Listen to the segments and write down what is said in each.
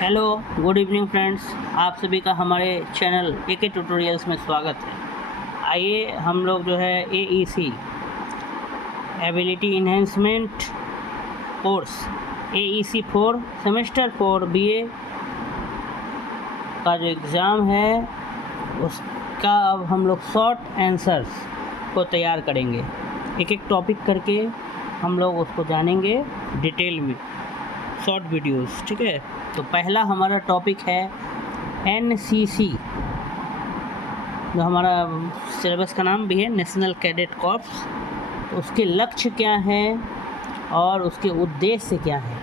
Hello, good evening friends. आप सभी का हमारे चैनल एके ट्यूटोरियल्स में स्वागत है। आइए हम लोग जो है AEC ability enhancement course AEC 4 semester 4 BA का जो एग्ज़ाम है उसका अब हम लोग शॉर्ट आंसर्स को तैयार करेंगे। एक एक टॉपिक करके हम लोग उसको जानेंगे डिटेल में, शॉर्ट वीडियोस, ठीक है। तो पहला हमारा टॉपिक है NCC, जो हमारा सिलेबस का नाम भी है नेशनल कैडेट कॉर्प्स। तो उसके लक्ष्य क्या हैं और उसके उद्देश्य क्या हैं।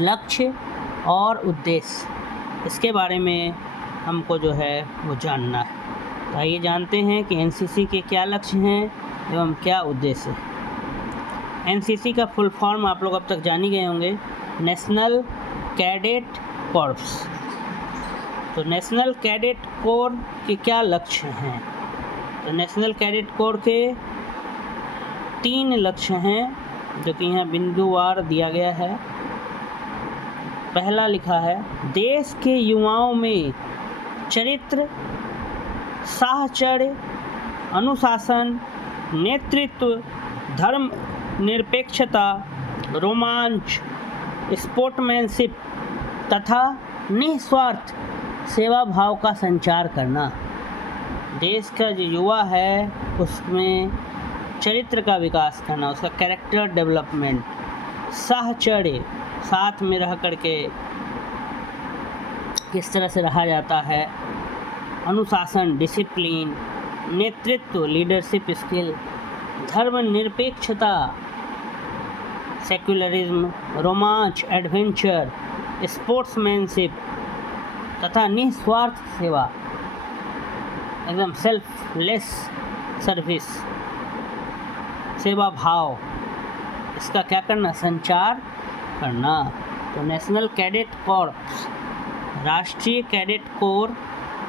लक्ष्य और उद्देश्य, इसके बारे में हमको जो है वो जानना है। तो आइए जानते हैं कि NCC के क्या लक्ष्य हैं एवं क्या उद्देश्य है। NCC का फुल फॉर्म आप लोग अब तक जान ही गए होंगे, नेशनल कैडेट कॉर्प्स। तो नेशनल कैडेट कोर के क्या लक्ष्य हैं। तो नेशनल कैडेट कोर के 3 लक्ष्य हैं, जो कि यहाँ बिंदुवार दिया गया है। पहला लिखा है, देश के युवाओं में चरित्र, साहचर्य, अनुशासन, नेतृत्व, धर्म निरपेक्षता, रोमांच, स्पोर्ट्समैनशिप तथा निस्वार्थ सेवा भाव का संचार करना। देश का जो युवा है उसमें चरित्र का विकास करना, उसका कैरेक्टर डेवलपमेंट, साहचर्य, साथ में रह करके किस तरह से रहा जाता है, अनुशासन, डिसिप्लिन, नेतृत्व, लीडरशिप स्किल, धर्मनिरपेक्षता, सेक्युलरिज्म, रोमांच, एडवेंचर, स्पोर्ट्समैनशिप तथा निस्वार्थ सेवा, एकदम सेल्फलेस सर्विस, सेवा भाव, इसका क्या करना, संचार करना। तो नेशनल कैडेट कॉर्प्स, राष्ट्रीय कैडेट कोर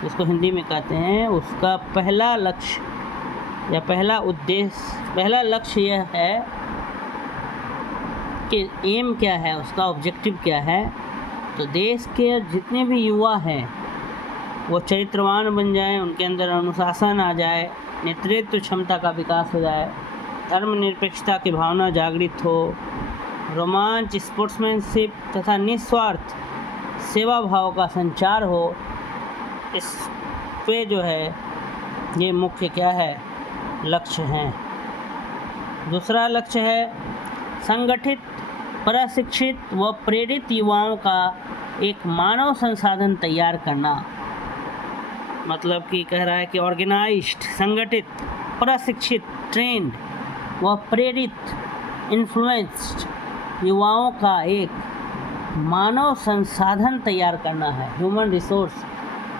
जिसको हिंदी में कहते हैं, उसका पहला लक्ष्य या पहला उद्देश्य, पहला लक्ष्य यह है कि एम क्या है, उसका ऑब्जेक्टिव क्या है। तो देश के जितने भी युवा हैं वो चरित्रवान बन जाएं, उनके अंदर अनुशासन आ जाए, नेतृत्व क्षमता का विकास हो जाए, धर्मनिरपेक्षता की भावना जागृत हो, रोमांच, स्पोर्ट्समैनशिप तथा निस्वार्थ सेवा भाव का संचार हो। इस पे जो है ये मुख्य क्या है, लक्ष्य हैं। दूसरा लक्ष्य है संगठित, प्रशिक्षित व प्रेरित युवाओं का एक मानव संसाधन तैयार करना। मतलब कि कह रहा है कि ऑर्गेनाइज्ड, संगठित, प्रशिक्षित, ट्रेंड व प्रेरित, इन्फ्लुएंस्ड युवाओं का एक मानव संसाधन तैयार करना है। ह्यूमन रिसोर्स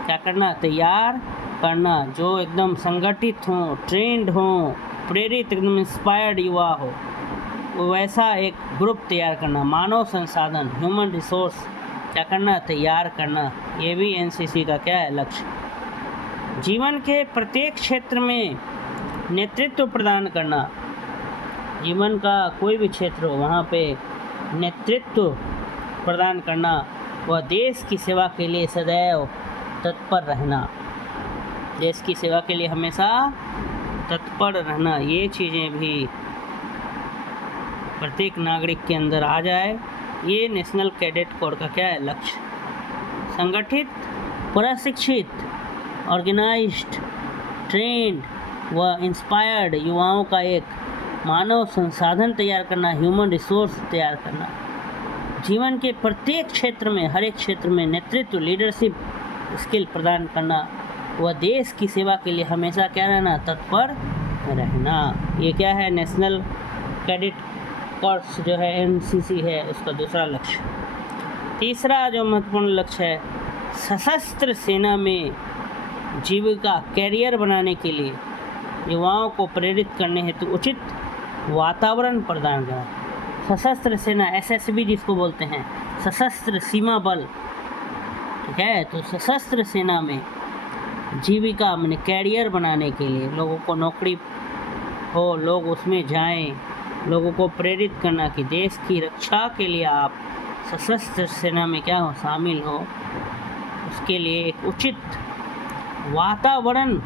क्या करना, तैयार करना, जो एकदम संगठित हों, ट्रेंड हों, प्रेरित, एकदम इंस्पायर्ड युवा हो, वैसा एक ग्रुप तैयार करना। मानव संसाधन, ह्यूमन रिसोर्स क्या करना, तैयार करना। ये भी NCC का क्या है, लक्ष्य। जीवन के प्रत्येक क्षेत्र में नेतृत्व प्रदान करना। जीवन का कोई भी क्षेत्र हो वहाँ पे नेतृत्व प्रदान करना व देश की सेवा के लिए सदैव तत्पर रहना। देश की सेवा के लिए हमेशा तत्पर रहना, ये चीज़ें भी प्रत्येक नागरिक के अंदर आ जाए। ये नेशनल कैडेट कोर का क्या है, लक्ष्य। संगठित, प्रशिक्षित, ऑर्गेनाइज्ड, ट्रेंड व इंस्पायर्ड युवाओं का एक मानव संसाधन तैयार करना, ह्यूमन रिसोर्स तैयार करना। जीवन के प्रत्येक क्षेत्र में, हर एक क्षेत्र में नेतृत्व, लीडरशिप स्किल प्रदान करना व देश की सेवा के लिए हमेशा क्या रहना, तत्पर रहना। ये क्या है, नेशनल कैडेट कॉर्प्स जो है NCC है, उसका दूसरा लक्ष्य। तीसरा जो महत्वपूर्ण लक्ष्य है, सशस्त्र सेना में जीविका, कैरियर बनाने के लिए युवाओं को प्रेरित करने हेतु उचित वातावरण प्रदान करना। सशस्त्र सेना, SSB जिसको बोलते हैं, सशस्त्र सीमा बल, ठीक है। तो सशस्त्र सेना में जीविका माने कैरियर बनाने के लिए, लोगों को नौकरी हो, लोग उसमें जाएं, लोगों को प्रेरित करना कि देश की रक्षा के लिए आप सशस्त्र सेना में क्या हो, शामिल हो, उसके लिए एक उचित वातावरण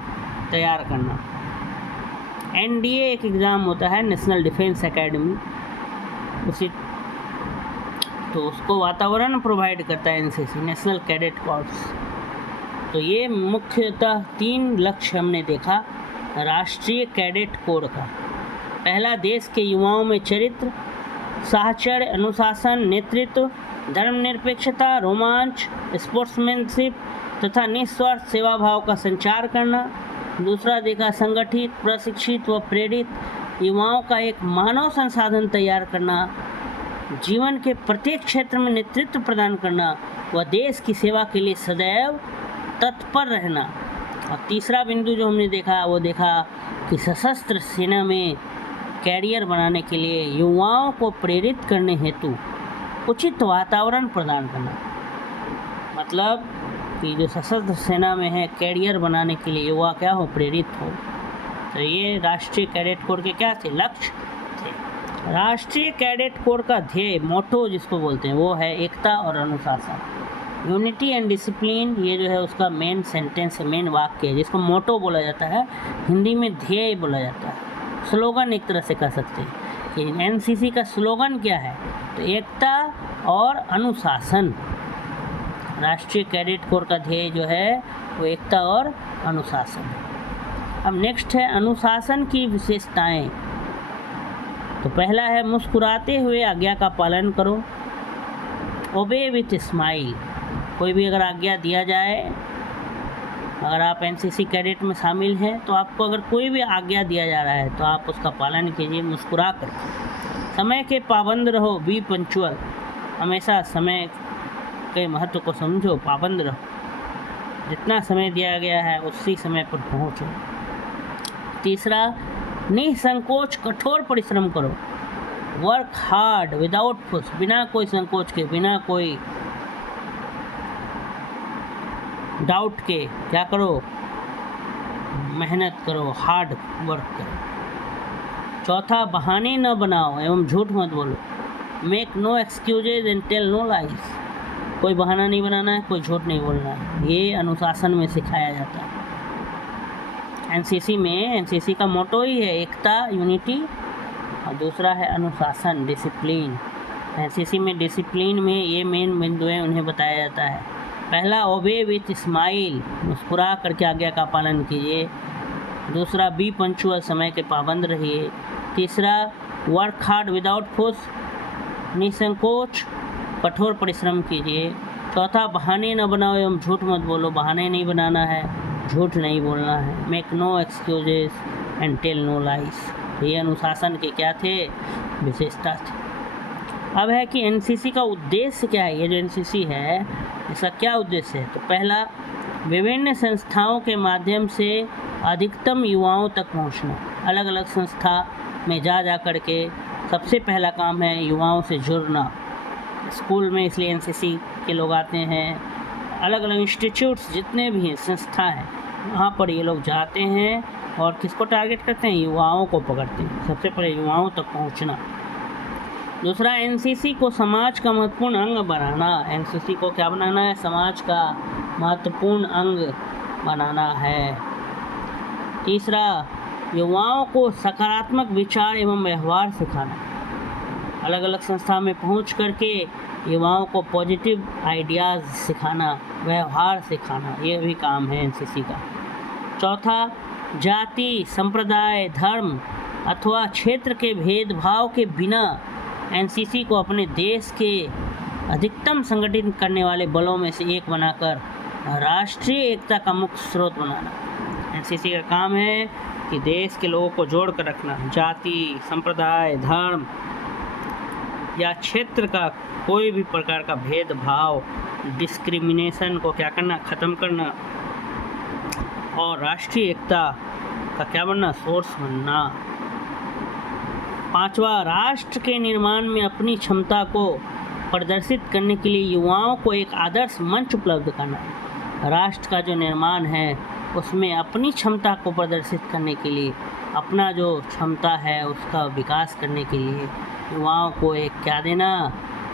तैयार करना। एनडीए एक एग्ज़ाम होता है, नेशनल डिफेंस एकेडमी, उसी तो उसको वातावरण प्रोवाइड करता है एनसीसी, नेशनल कैडेट कॉर्प्स। तो ये मुख्यतः 3 लक्ष्य हमने देखा राष्ट्रीय कैडेट कोर का। पहला, देश के युवाओं में चरित्र, साहचर्य, अनुशासन, नेतृत्व, धर्मनिरपेक्षता, रोमांच, स्पोर्ट्समैनशिप तथा निस्वार्थ सेवा भाव का संचार करना। दूसरा देखा, संगठित, प्रशिक्षित व प्रेरित युवाओं का एक मानव संसाधन तैयार करना, जीवन के प्रत्येक क्षेत्र में नेतृत्व प्रदान करना व देश की सेवा के लिए सदैव तत्पर रहना। और तीसरा बिंदु जो हमने देखा वो देखा कि सशस्त्र सेना में कैरियर बनाने के लिए युवाओं को प्रेरित करने हेतु उचित वातावरण प्रदान करना। मतलब कि जो सशस्त्र सेना में है, कैरियर बनाने के लिए युवा क्या हो, प्रेरित हो। तो ये राष्ट्रीय कैडेट कोर के क्या थे, लक्ष्य थे। राष्ट्रीय कैडेट कोर का ध्येय, मोटो जिसको बोलते हैं, वो है एकता और अनुशासन, यूनिटी एंड डिसिप्लिन। ये जो है उसका मेन सेंटेंस है, मेन वाक्य है, जिसको मोटो बोला जाता है, हिंदी में ध्येय बोला जाता है। स्लोगन एक तरह से कह सकते हैं कि एनसीसी का स्लोगन क्या है, तो एकता और अनुशासन। राष्ट्रीय कैडेट कोर का ध्येय जो है वो एकता और अनुशासन। अब नेक्स्ट है अनुशासन की विशेषताएं। तो पहला है, मुस्कुराते हुए आज्ञा का पालन करो, ओबे विथ स्माइल। कोई भी अगर आज्ञा दिया जाए, अगर आप एनसीसी कैडेट में शामिल हैं तो आपको अगर कोई भी आज्ञा दिया जा रहा है तो आप उसका पालन कीजिए मुस्कुरा कर। समय के पाबंद रहो, बी पंक्चुअल। हमेशा समय के महत्व को समझो, पाबंद रहो, जितना समय दिया गया है उसी समय पर पहुंचो। तीसरा, निसंकोच कठोर परिश्रम करो, वर्क हार्ड विदाउट फुस। बिना कोई संकोच के, बिना कोई डाउट के क्या करो, मेहनत करो, हार्ड वर्क करो। चौथा, बहाने न बनाओ एवं झूठ मत बोलो, make no excuses and tell no lies. कोई बहाना नहीं बनाना है, कोई झूठ नहीं बोलना है, ये अनुशासन में सिखाया जाता है। एनसीसी का मोटो ही है एकता, यूनिटी, और दूसरा है अनुशासन, डिसिप्लिन। एनसीसी में डिसिप्लिन में ये मेन बिंदु है, उन्हें बताया जाता है। पहला, ओबे विथ स्माइल, मुस्कुरा करके आज्ञा का पालन कीजिए। दूसरा, बी पंक्चुअल, समय के पाबंद रहिए। तीसरा, वर्क हार्ड विदाउट फुस, निसंकोच कठोर परिश्रम कीजिए। चौथा, बहाने न बनाओ एवं झूठ मत बोलो, बहाने नहीं बनाना है, झूठ नहीं बोलना है। Make no excuses and tell no lies. ये अनुशासन के क्या थे, विशेषता थे। अब है कि एनसीसी का उद्देश्य क्या है। ये जो एनसीसी है इसका क्या उद्देश्य है, तो पहला, विभिन्न संस्थाओं के माध्यम से अधिकतम युवाओं तक पहुंचना। अलग अलग संस्था में जा कर के सबसे पहला काम है युवाओं से जुड़ना। स्कूल में इसलिए एनसीसी के लोग आते हैं, अलग अलग इंस्टीट्यूट्स जितने भी हैं, संस्था हैं, वहाँ पर ये लोग जाते हैं और किसको टारगेट करते हैं, युवाओं को पकड़ते हैं। सबसे पहले युवाओं तक पहुँचना। दूसरा, एनसीसी को समाज का महत्वपूर्ण अंग बनाना। एनसीसी को क्या बनाना है, समाज का महत्वपूर्ण अंग बनाना है। तीसरा, युवाओं को सकारात्मक विचार एवं व्यवहार सिखाना। अलग अलग संस्था में पहुंच करके युवाओं को पॉजिटिव आइडियाज़ सिखाना, व्यवहार सिखाना, ये भी काम है एनसीसी का। चौथा, जाति, संप्रदाय, धर्म अथवा क्षेत्र के भेदभाव के बिना एनसीसी को अपने देश के अधिकतम संगठित करने वाले बलों में से एक बनाकर राष्ट्रीय एकता का मुख्य स्रोत बनाना। एनसीसी का काम है कि देश के लोगों को जोड़ कर रखना। जाति, संप्रदाय, धर्म या क्षेत्र का कोई भी प्रकार का भेदभाव, डिस्क्रिमिनेशन को क्या करना, ख़त्म करना, और राष्ट्रीय एकता का क्या बनना, सोर्स बनना। पांचवा, राष्ट्र के निर्माण में अपनी क्षमता को प्रदर्शित करने के लिए युवाओं को एक आदर्श मंच उपलब्ध करना। राष्ट्र का जो निर्माण है उसमें अपनी क्षमता को प्रदर्शित करने के लिए, अपना जो क्षमता है उसका विकास करने के लिए युवाओं को एक क्या देना,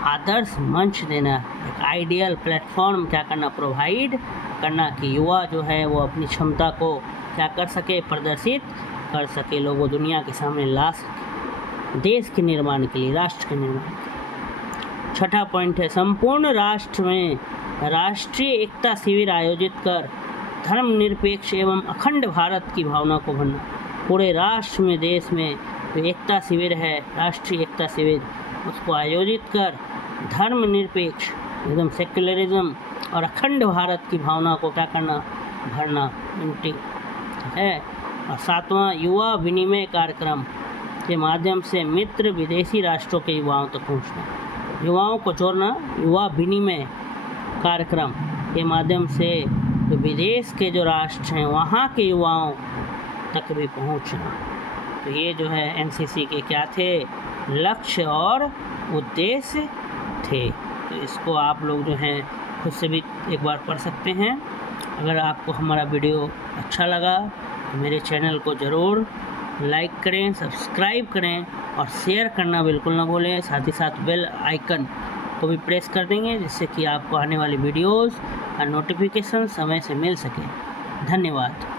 आदर्श मंच देना, एक आइडियल प्लेटफॉर्म क्या करना, प्रोवाइड करना कि युवा जो है वो अपनी क्षमता को क्या कर सके, प्रदर्शित कर सके, लोगों दुनिया के सामने ला सके, देश के निर्माण के लिए, राष्ट्र के निर्माण के लिए। छठा पॉइंट है संपूर्ण राष्ट्र में राष्ट्रीय एकता शिविर आयोजित कर धर्मनिरपेक्ष एवं अखंड भारत की भावना को भरना। पूरे राष्ट्र में, देश में जो एकता शिविर है, राष्ट्रीय एकता शिविर, उसको आयोजित कर धर्मनिरपेक्ष एकदम सेक्युलरिज्म और अखंड भारत की भावना को क्या करना, भरना, यूनिटी है। और सातवां युवा विनिमय कार्यक्रम के माध्यम से मित्र विदेशी राष्ट्रों के युवाओं तक पहुंचना, युवाओं को जोड़ना, युवा विनिमय कार्यक्रम के माध्यम से जो विदेश के जो राष्ट्र हैं वहाँ के युवाओं तक भी पहुंचना। तो ये जो है एनसीसी के क्या थे, लक्ष्य और उद्देश्य थे। तो इसको आप लोग जो हैं खुद से भी एक बार पढ़ सकते हैं। अगर आपको हमारा वीडियो अच्छा लगा तो मेरे चैनल को ज़रूर लाइक करें, सब्सक्राइब करें और शेयर करना बिल्कुल ना भूलें। साथ ही साथ बेल आइकन को भी प्रेस कर देंगे जिससे कि आपको आने वाली वीडियोज़ का नोटिफिकेशन समय से मिल सके। धन्यवाद।